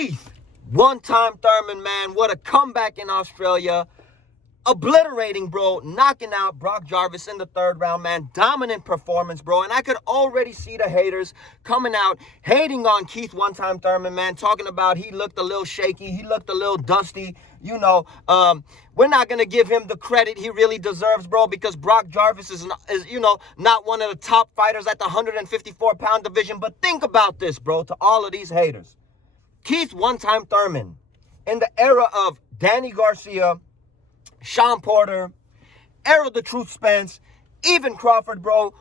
Keith, one-time Thurman, man. What a comeback in Australia. Obliterating, bro. Knocking out Brock Jarvis in the third round, man. Dominant performance, bro. And I could already see the haters coming out, hating on Keith, one-time Thurman, man. Talking about he looked a little shaky. He looked a little dusty. You know, we're not going to give him the credit he really deserves, bro, because Brock Jarvis is not one of the top fighters at the 154-pound division. But think about this, bro, to all of these haters. Keith, one-time Thurman, in the era of Danny Garcia, Sean Porter, Errol the Truth Spence, even Crawford, bro,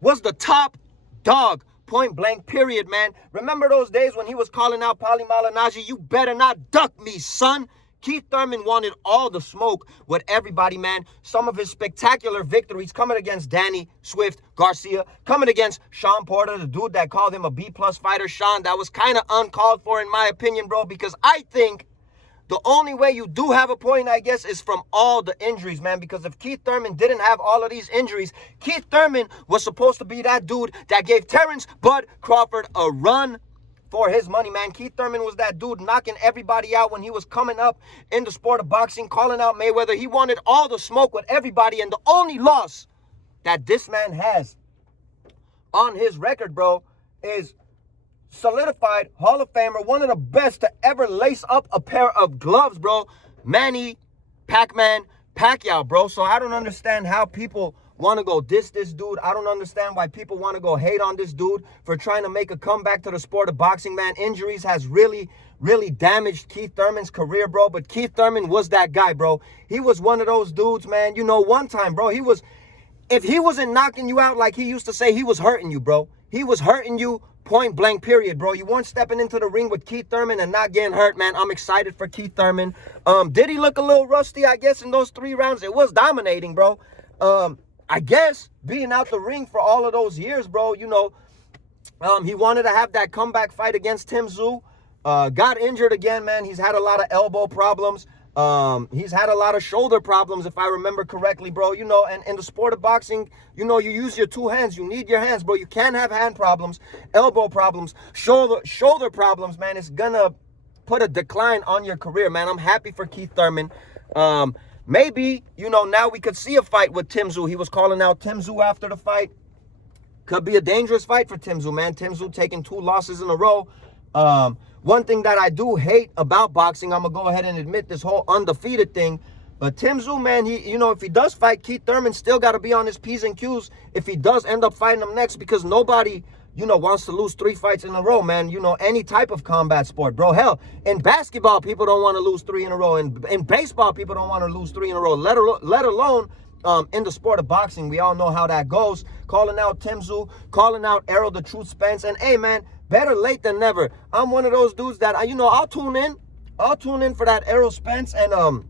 was the top dog, point blank, period, man. Remember those days when he was calling out Paulie Malignaggi? You better not duck me, son. Keith Thurman wanted all the smoke with everybody, man. Some of his spectacular victories coming against Danny Swift Garcia, coming against Sean Porter, the dude that called him a B-plus fighter. Sean, that was kind of uncalled for in my opinion, bro, because I think the only way you do have a point, I guess, is from all the injuries, man. Because if Keith Thurman didn't have all of these injuries, Keith Thurman was supposed to be that dude that gave Terrence Bud Crawford a run for his money, man. Keith Thurman was that dude knocking everybody out when he was coming up in the sport of boxing, calling out Mayweather. He wanted all the smoke with everybody. And the only loss that this man has on his record, bro, is solidified Hall of Famer, one of the best to ever lace up a pair of gloves, bro, Manny Pac-Man Pacquiao, bro. So I don't understand how people want to go diss this dude. I don't understand why people want to go hate on this dude for trying to make a comeback to the sport of boxing, man. Injuries has really damaged Keith Thurman's career, bro. But Keith Thurman was that guy, bro. He was one of those dudes, man. You know, one time, bro, if he wasn't knocking you out like he used to say, he was hurting you, bro. He was hurting you, point blank, period, bro. You weren't stepping into the ring with Keith Thurman and not getting hurt, man. I'm excited for Keith Thurman. Did he look a little rusty, I guess, in those 3 rounds? It was dominating, bro. I guess being out the ring for all of those years, bro, you know, he wanted to have that comeback fight against Tim Tszyu. Got injured again, man. He's had a lot of elbow problems. He's had a lot of shoulder problems, if I remember correctly, bro. You know, and in the sport of boxing, you know, you use your 2 hands. You need your hands, bro. You can't have hand problems, elbow problems, shoulder problems, man. It's gonna put a decline on your career, man. I'm happy for Keith Thurman. Maybe, you know, now we could see a fight with Tim Tszyu. He was calling out Tim Tszyu after the fight. Could be a dangerous fight for Tim Tszyu, man. Tim Tszyu taking 2 losses in a row. One thing that I do hate about boxing, I'm going to go ahead and admit this whole undefeated thing. But Tim Tszyu, man, if he does fight Keith Thurman, still got to be on his P's and Q's if he does end up fighting him next, because nobody, wants to lose 3 fights in a row, man. Any type of combat sport, bro. Hell, in basketball, people don't want to lose 3 in a row. In baseball, people don't want to lose 3 in a row, let alone in the sport of boxing. We all know how that goes. Calling out Tim Tszyu, calling out Errol the Truth Spence. And, hey, man, better late than never. I'm one of those dudes that, I'll tune in. I'll tune in for that Errol Spence and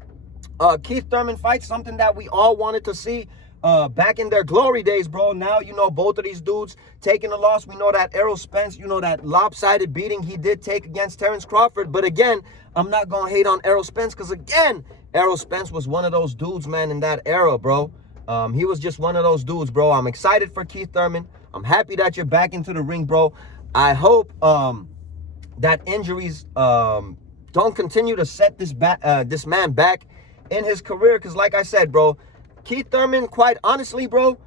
Keith Thurman fight, something that we all wanted to see back in their glory days, bro. Now, both of these dudes taking a loss. We know that Errol Spence, that lopsided beating he did take against Terrence Crawford. But again, I'm not going to hate on Errol Spence because, again, Errol Spence was one of those dudes, man, in that era, bro. He was just one of those dudes, bro. I'm excited for Keith Thurman. I'm happy that you're back into the ring, bro. I hope that injuries don't continue to set this man back in his career, because like I said, bro, Keith Thurman, quite honestly, bro,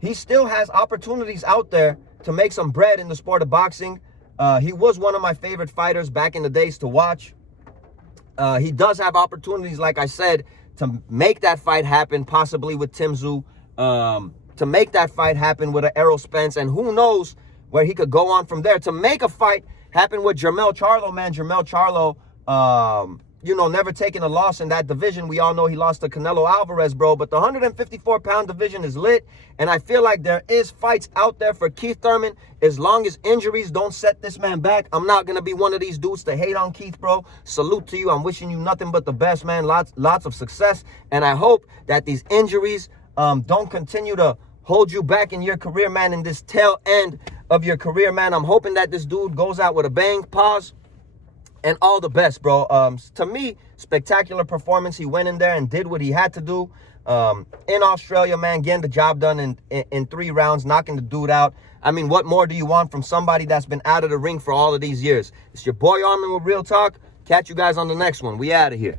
he still has opportunities out there to make some bread in the sport of boxing. He was one of my favorite fighters back in the days to watch. He does have opportunities, like I said, to make that fight happen, possibly with Tim Tszyu, to make that fight happen with an Errol Spence, and who knows where he could go on from there, to make a fight happen with Jermell Charlo, man. Jermell Charlo, never taking a loss in that division. We all know he lost to Canelo Alvarez, bro. But the 154-pound division is lit, and I feel like there is fights out there for Keith Thurman as long as injuries don't set this man back. I'm not going to be one of these dudes to hate on Keith, bro. Salute to you. I'm wishing you nothing but the best, man. Lots of success, and I hope that these injuries don't continue to hold you back in your career, man, in this tail end of your career, man. I'm hoping that this dude goes out with a bang. Pause. And all the best, bro. To me, spectacular performance. He went in there and did what he had to do. In Australia, man, getting the job done in 3 rounds, knocking the dude out. I mean, what more do you want from somebody that's been out of the ring for all of these years? It's your boy Armin with Real Talk. Catch you guys on the next one. We out of here.